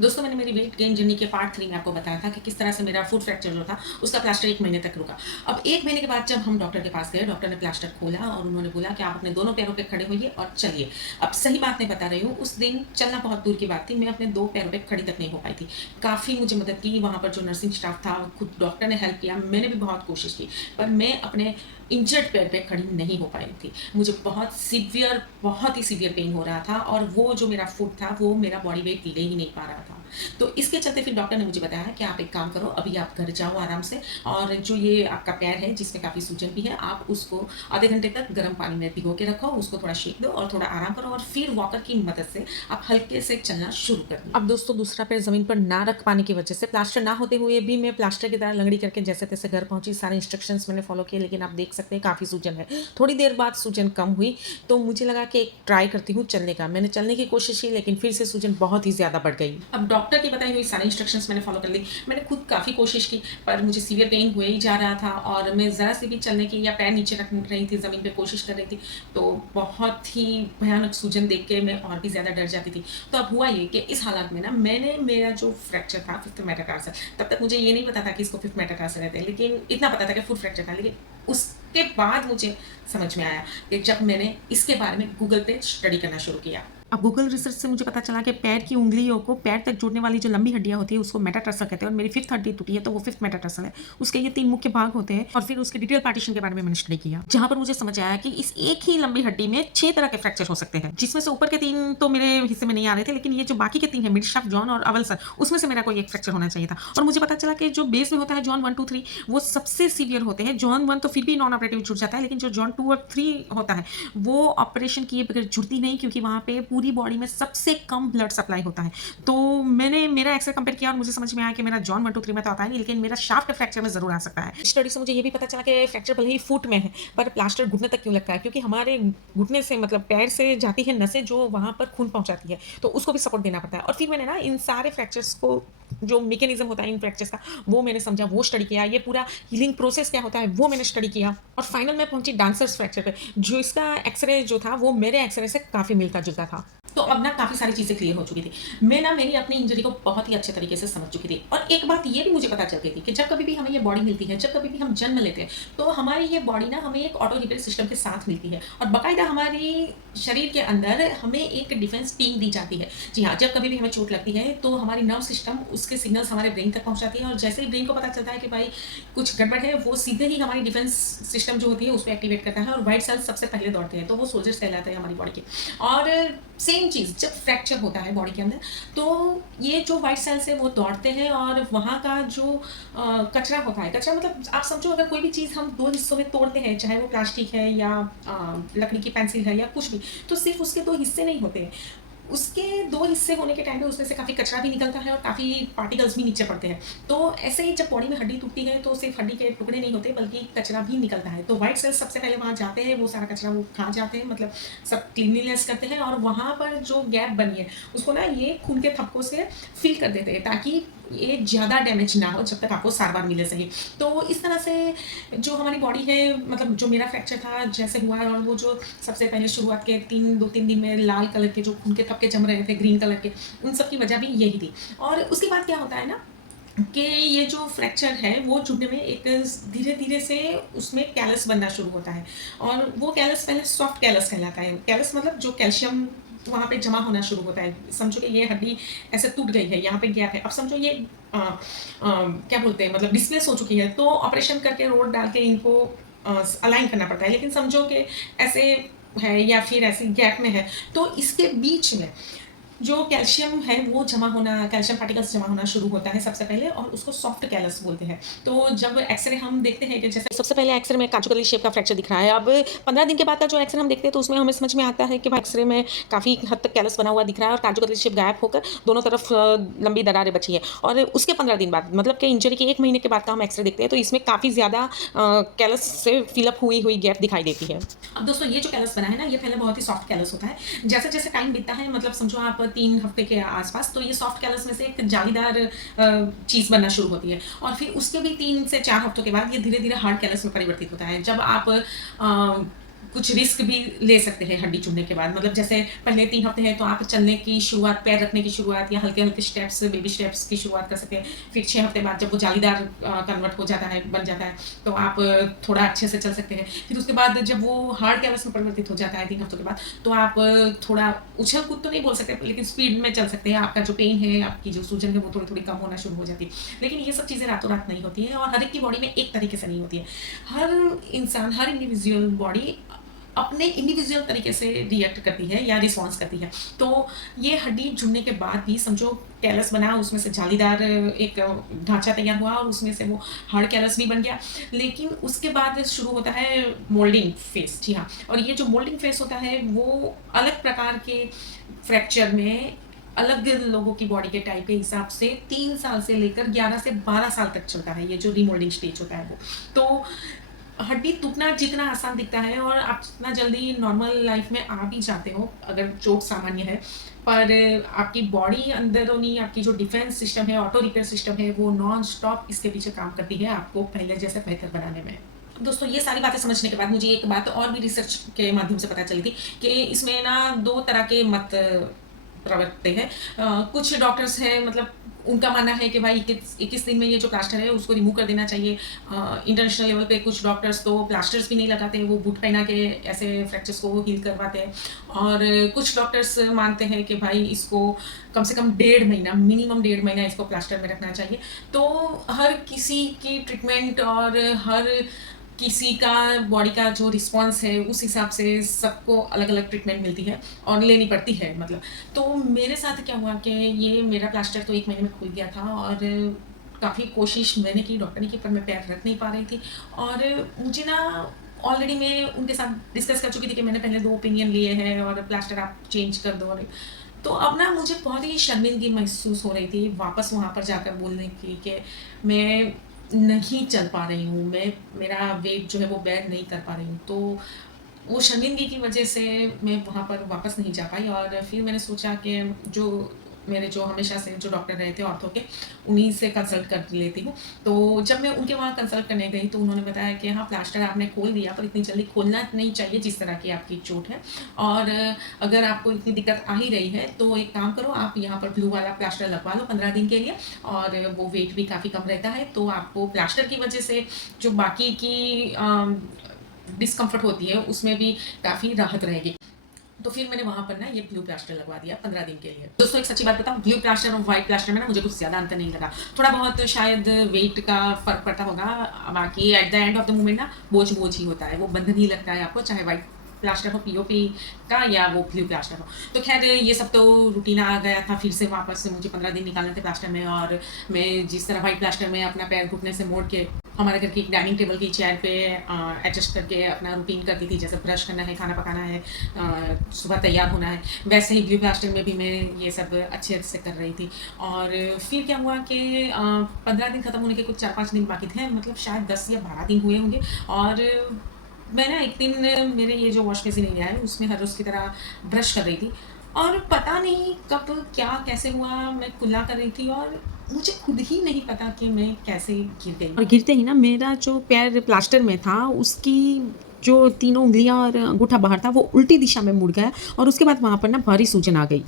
दोस्तों मैंने मेरी वेट गेन जर्नी के पार्ट 3 में आपको बताया था कि किस तरह से मेरा फुट फ्रैक्चर जो था उसका प्लास्टर 1 महीने तक रुका। अब 1 महीने के बाद जब हम डॉक्टर के पास गए, डॉक्टर ने प्लास्टर खोला और उन्होंने बोला कि आप अपने दोनों पैरों पे खड़े होइए और चलिए। अब सही बात नहीं बता रही हूँ, उस दिन चलना बहुत दूर की बात थी, मैं अपने 2 पैरों पे खड़ी तक नहीं हो पाई थी। काफ़ी मुझे मदद की वहाँ पर जो नर्सिंग स्टाफ था, खुद डॉक्टर ने हेल्प किया, मैंने भी बहुत कोशिश की, पर मैं अपने इंजर्ड पैर पे खड़ी नहीं हो पाई थी। मुझे बहुत ही सीवियर पेन हो रहा था और वो जो मेरा फुट था, वो मेरा बॉडी वेट ले ही नहीं पा रहा था। तो इसके चलते फिर डॉक्टर ने मुझे बताया कि आप एक काम करो, अभी आप घर जाओ आराम से, और जो ये आपका पैर है जिसमें काफ़ी सूजन भी है, आप उसको आधे घंटे तक गर्म पानी में भिगो के रखो, उसको थोड़ा शेक दो और थोड़ा आराम करो और फिर वॉकर की मदद से आप हल्के से चलना शुरू करिए। अब दोस्तों दूसरा पैर ज़मीन पर ना रख पाने की वजह से प्लास्टर ना होते हुए भी मैं प्लास्टर की तरह लंगड़ी करके जैसे-तैसे घर पहुँची, सारे इंस्ट्रक्शंस मैंने फ़ॉलो किए, लेकिन आप देख सकते हैं काफ़ी सूजन है। थोड़ी देर बाद सूजन कम हुई, तो मुझे लगा कि एक ट्राई करती हूँ चलने का। मैंने चलने की कोशिश की, लेकिन फिर से सूजन बहुत ही ज़्यादा बढ़ गई। अब डॉक्टर की बताई हुई सारी इंस्ट्रक्शंस मैंने फ़ॉलो कर ली। मैंने खुद काफ़ी कोशिश की, पर मुझे सीवियर पेन हुए ही जा रहा था और मैं ज़रा सी भी चलने की या पैर नीचे रख रही थी, ज़मीन पे कोशिश कर रही थी, तो बहुत ही भयानक सूजन देख के मैं और भी ज़्यादा डर जाती थी। तो अब हुआ ये कि इस हालात में ना मैंने मेरा जो फ्रैक्चर था, फिफ्थ मेटाटार्सल, तब तक मुझे ये नहीं पता था कि इसको फिफ्थ मेटाटार्सल कहते हैं, लेकिन इतना पता था कि फुट फ्रैक्चर था। लेकिन उसके बाद मुझे समझ में आया कि जब मैंने इसके बारे में गूगल पे स्टडी करना शुरू किया। अब गूगल रिसर्च से मुझे पता चला कि पैर की उंगलियों को पैर तक जोड़ने वाली जो लंबी हड्डियां होती है उसको मेटाटार्सल कहते हैं, और मेरी फिफ्थ हड्डी टूटी है तो वो फिफ्थ मेटाटार्सल है। उसके ये 3 मुख्य भाग होते हैं, और फिर उसके डिटेल पार्टीशन के बारे में मैंने स्टडी किया, जहां पर मुझे समझ आया कि इस एक ही लंबी हड्डी में 6 तरह के फ्रैक्चर हो सकते हैं, जिसमें से ऊपर के 3 तो मेरे हिस्से में नहीं आ रहे थे, लेकिन ये जो बाकी के 3 है, मिड शाफ्ट, जॉन और अवल्सर, उसमें से मेरा कोई एक फ्रैक्चर होना चाहिए था। और मुझे पता चला कि जो बेस में होता है जॉन 1 2 3, वो सबसे सीवियर होते हैं। जॉन 1 तो फिर भी नॉन ऑपरेटिव जुड़ जाता है, लेकिन जो जॉन 2 और 3 होता है वो ऑपरेशन किए बगैर जुड़ती नहीं, क्योंकि वहाँ पे पूरी बॉडी में सबसे कम ब्लड सप्लाई होता है। तो मैंने मेरा एक्सरे कंपेयर किया और मुझे समझ में आया कि मेरा जॉन 1 2 3 में तो आता है नहीं, लेकिन मेरा शाफ्ट फ्रैक्चर में ज़रूर आ सकता है। स्टडी से मुझे ये भी पता चला कि फ्रैक्चर भले ही फुट में है, पर प्लास्टर घुटने तक क्यों लगता है, क्योंकि हमारे घुटने से मतलब पैर से जाती है नसें जो वहाँ पर खून पहुँचाती है, तो उसको भी सपोर्ट देना पड़ता है। और फिर मैंने ना इन सारे फ्रैक्चर्स को, जो मैकेनिज्म होता है इन फ्रैक्चर्स का, वो मैंने समझा, वो स्टडी किया। ये पूरा हीलिंग प्रोसेस क्या होता है वो मैंने स्टडी किया, और फाइनल में पहुंची डांसर्स फ्रैक्चर पे, जो इसका एक्सरे जो था वो मेरे एक्सरे से काफ़ी मिलता-जुलता था। तो अब ना काफ़ी सारी चीज़ें क्लियर हो चुकी थी। मैं ना मेरी अपनी इंजरी को बहुत ही अच्छे तरीके से समझ चुकी थी, और एक बात ये भी मुझे पता चल गई थी कि जब कभी भी हमें ये बॉडी मिलती है, जब कभी भी हम जन्म लेते हैं, तो हमारी ये बॉडी ना हमें एक ऑटो रिपेयर सिस्टम के साथ मिलती है, और बाकायदा हमारी शरीर के अंदर हमें एक डिफेंस टीम दी जाती है। जी हाँ, जब कभी भी हमें चोट लगती है तो हमारी नर्व सिस्टम उसके सिग्नल्स हमारे ब्रेन तक पहुँचाती है, और जैसे ही ब्रेन को पता चलता है कि भाई कुछ गड़बड़ है, वो सीधे ही हमारी डिफेंस सिस्टम जो होती है उसको एक्टिवेट करता है, और व्हाइट सेल्स सबसे पहले दौड़ते हैं, तो वो सोल्जर्स कहलाते हैं हमारी बॉडी के। और सेम चीज़ जब फ्रैक्चर होता है बॉडी के अंदर, तो ये जो व्हाइट सेल्स है वो दौड़ते हैं, और वहाँ का जो कचरा होता है, कचरा मतलब आप समझो, अगर कोई भी चीज़ हम 2 हिस्सों में तोड़ते हैं, चाहे वो प्लास्टिक है या लकड़ी की पेंसिल है या कुछ भी, तो सिर्फ उसके 2 हिस्से नहीं होते हैं। उसके 2 हिस्से होने के टाइम पे उसमें से काफ़ी कचरा भी निकलता है और काफ़ी पार्टिकल्स भी नीचे पड़ते हैं। तो ऐसे ही जब बॉडी में हड्डी टूटती है तो सिर्फ हड्डी के टुकड़े नहीं होते, बल्कि कचरा भी निकलता है। तो व्हाइट सेल्स सबसे पहले वहाँ जाते हैं, वो सारा कचरा वो खा जाते हैं, मतलब सब क्लीनलीनेस करते हैं, और वहाँ पर जो गैप बनी है उसको ना ये खून के थप्पों से फिल कर देते हैं, ताकि ये ज़्यादा डैमेज ना हो जब तक आपको सारवार मिले सही। तो इस तरह से जो हमारी बॉडी है, मतलब जो मेरा फ्रैक्चर था जैसे हुआ है, और वो जो सबसे पहले शुरुआत के 2-3 दिन में लाल कलर के जो खून के थपके जम रहे थे ग्रीन कलर के, उन सब की वजह भी यही थी। और उसके बाद क्या होता है ना कि ये जो फ्रैक्चर है वो जुड़ने में एक धीरे-धीरे से उसमें कैलस बनना शुरू होता है, और वो कैलस पहले सॉफ्ट कैलस कहलाता है। कैलस मतलब जो कैल्शियम वहाँ पे जमा होना शुरू होता है। समझो कि ये हड्डी ऐसे टूट गई है, यहाँ पे गैप है। अब समझो ये क्या बोलते हैं, मतलब डिस्प्लेस हो चुकी है, तो ऑपरेशन करके रोड डाल के इनको अलाइन करना पड़ता है। लेकिन समझो कि ऐसे है या फिर ऐसी गैप में है, तो इसके बीच में जो कैल्शियम है वो जमा होना, कैल्शियम पार्टिकल्स जमा होना शुरू होता है सबसे पहले, और उसको सॉफ्ट कैलस बोलते हैं। तो जब एक्सरे हम देखते हैं कि जैसे सबसे पहले एक्सरे में काजू कतली शेप का फ्रैक्चर दिख रहा है, अब 15 दिन के बाद का जो एक्सरे हम देखते हैं तो उसमें हमें समझ में आता है कि भाई एक्सरे में काफ़ी हद तक कैलस बना हुआ दिख रहा है, और काजू कतली शेप गायब होकर दोनों तरफ लंबी दरारें बची है। और उसके 15 दिन बाद, मतलब कि इंजरी के 1 महीने के बाद का हम एक्सरे देखते हैं, तो इसमें काफ़ी ज़्यादा कैलस से फिलअप हुई हुई गैप दिखाई देती है। अब दोस्तों ये जो कैलस बना है ना, ये पहले बहुत ही सॉफ्ट कैलस होता है। जैसे जैसे टाइम बीतता है, मतलब समझो आप 3 हफ्ते के आसपास, तो ये सॉफ्ट कैलस में से एक जालीदार चीज़ बनना शुरू होती है, और फिर उसके भी 3 से 4 हफ्तों के बाद ये धीरे धीरे हार्ड कैलस में परिवर्तित होता है। जब आप कुछ रिस्क भी ले सकते हैं हड्डी चुनने के बाद। मतलब जैसे पहले 3 हफ्ते हैं तो आप चलने की शुरुआत, पैर रखने की शुरुआत या हल्के-हल्के स्टेप्स, बेबी स्टेप्स की शुरुआत कर सकते हैं। फिर 6 हफ्ते बाद जब वो जालीदार कन्वर्ट हो जाता है, बन जाता है, तो आप थोड़ा अच्छे से चल सकते हैं। फिर उसके बाद जब वो हार्ड कैनवस में परिवर्तित हो जाता है 3 हफ्तों के बाद, तो आप थोड़ा उछल-कूद तो नहीं बोल सकते, लेकिन स्पीड में चल सकते हैं। आपका जो पेन है, आपकी जो सूजन है, वो थोड़ी-थोड़ी कम होना शुरू हो जाती है। लेकिन ये सब चीज़ें रातों-रात नहीं होती हैं और हर एक की बॉडी में एक तरीके से नहीं होती है। हर इंसान, हर इंडिविजुअल बॉडी अपने इंडिविजुअल तरीके से रिएक्ट करती है या रिस्पॉन्स करती है। तो ये हड्डी जुड़ने के बाद भी समझो कैलस बना, उसमें से जालीदार एक ढांचा तैयार हुआ और उसमें से वो हार्ड कैलस भी बन गया। लेकिन उसके बाद शुरू होता है मोल्डिंग फेस। जी हाँ, और ये जो मोल्डिंग फेस होता है वो अलग प्रकार के फ्रैक्चर में अलग लोगों की बॉडी के टाइप के हिसाब से 3 साल से लेकर 11 से 12 साल तक चलता है, ये जो रीमोल्डिंग स्टेज होता है वो। तो हड्डी टूटना जितना आसान दिखता है और आप जितना जल्दी नॉर्मल लाइफ में आ भी जाते हो, अगर चोट सामान्य है, पर आपकी बॉडी अंदरूनी आपकी जो डिफेंस सिस्टम है, ऑटो रिपेयर सिस्टम है, वो नॉन स्टॉप इसके पीछे काम करती है आपको पहले जैसे बेहतर बनाने में। दोस्तों, ये सारी बातें समझने के बाद मुझे एक बात और भी रिसर्च के माध्यम से पता चली थी कि इसमें ना 2 तरह के मत प्रवक्ते हैं। कुछ डॉक्टर्स हैं, मतलब उनका मानना है कि भाई 21 दिन में ये जो प्लास्टर है उसको रिमूव कर देना चाहिए। इंटरनेशनल लेवल पे कुछ डॉक्टर्स तो प्लास्टर्स भी नहीं लगाते, वो बूट पहना के ऐसे फ्रैक्चर्स को हील करवाते हैं। और कुछ डॉक्टर्स मानते हैं कि भाई इसको कम से कम 1.5 महीना, मिनिमम 1.5 महीना इसको प्लास्टर में रखना चाहिए। तो हर किसी की ट्रीटमेंट और हर किसी का बॉडी का जो रिस्पॉन्स है उस हिसाब से सबको अलग अलग ट्रीटमेंट मिलती है और लेनी पड़ती है, मतलब। तो मेरे साथ क्या हुआ कि ये मेरा प्लास्टर तो 1 महीने में खुल गया था और काफ़ी कोशिश मैंने की, डॉक्टर ने की, पर मैं पैर रख नहीं पा रही थी। और मुझे ना ऑलरेडी मैं उनके साथ डिस्कस कर चुकी थी कि मैंने पहले 2 ओपिनियन लिए हैं और प्लास्टर आप चेंज कर दो। और तो अब ना मुझे बहुत ही शर्मिंदगी महसूस हो रही थी वापस वहाँ पर जाकर बोलने की कि मैं नहीं चल पा रही हूँ, मैं मेरा वेट जो है वो बेयर नहीं कर पा रही हूँ। तो वो शर्मिंदगी की वजह से मैं वहाँ पर वापस नहीं जा पाई और फिर मैंने सोचा कि जो मेरे जो हमेशा से जो डॉक्टर रहे थे ऑर्थो के, उन्हीं से कंसल्ट कर लेती हूँ। तो जब मैं उनके वहाँ कंसल्ट करने गई तो उन्होंने बताया कि हाँ, प्लास्टर आपने खोल दिया पर इतनी जल्दी खोलना नहीं चाहिए जिस तरह की आपकी चोट है। और अगर आपको इतनी दिक्कत आ ही रही है तो एक काम करो, आप यहाँ पर ब्लू वाला प्लास्टर लगवा लो 15 दिन के लिए। और वो वेट भी काफ़ी कम रहता है, तो आपको प्लास्टर की वजह से जो बाकी की डिस्कम्फर्ट होती है उसमें भी काफ़ी राहत रहेगी। तो फिर मैंने वहाँ पर ना ये ब्लू प्लास्टर लगवा दिया 15 दिन के लिए। दोस्तों, एक सच्ची बात बताऊँ, ब्लू प्लास्टर और व्हाइट प्लास्टर में ना मुझे कुछ ज़्यादा अंतर नहीं लगा। थोड़ा बहुत शायद वेट का फ़र्क पड़ता होगा, बाकी at the end of the moment ना बोझ ही होता है, वो बंधन ही लगता है आपको, चाहे व्हाइट प्लास्टर हो पीओपी का या वो ब्लू प्लास्टर हो। तो खैर ये सब तो रूटीन आ गया था, फिर से वापस से मुझे 15 दिन निकालने थे प्लास्टर में। और मैं जिस तरह व्हाइट प्लास्टर में अपना पैर घुटने से मोड़ के हमारे घर की एक डाइनिंग टेबल की चेयर पे एडजस्ट करके अपना रूटीन करती थी, जैसे ब्रश करना है, खाना पकाना है, सुबह तैयार होना है, वैसे ही ब्लू प्लास्टर में भी मैं ये सब अच्छे से कर रही थी। और फिर क्या हुआ कि 15 दिन ख़त्म होने के कुछ 4-5 दिन बाकी थे, मतलब शायद 10 या 12 दिन हुए होंगे। और मैं ना एक दिन मेरे ये जो वॉश बेसिन एरिया है उसमें हर रोज़ की तरह ब्रश कर रही थी और पता नहीं कब क्या कैसे हुआ, मैं कुल्ला कर रही थी और मुझे खुद ही नहीं पता कि मैं कैसे गिर गई। और गिरते ही ना मेरा जो पैर प्लास्टर में था उसकी जो तीनों उंगलियां और अंगूठा बाहर था वो उल्टी दिशा में मुड़ गया और उसके बाद वहाँ पर ना भारी सूजन आ गई।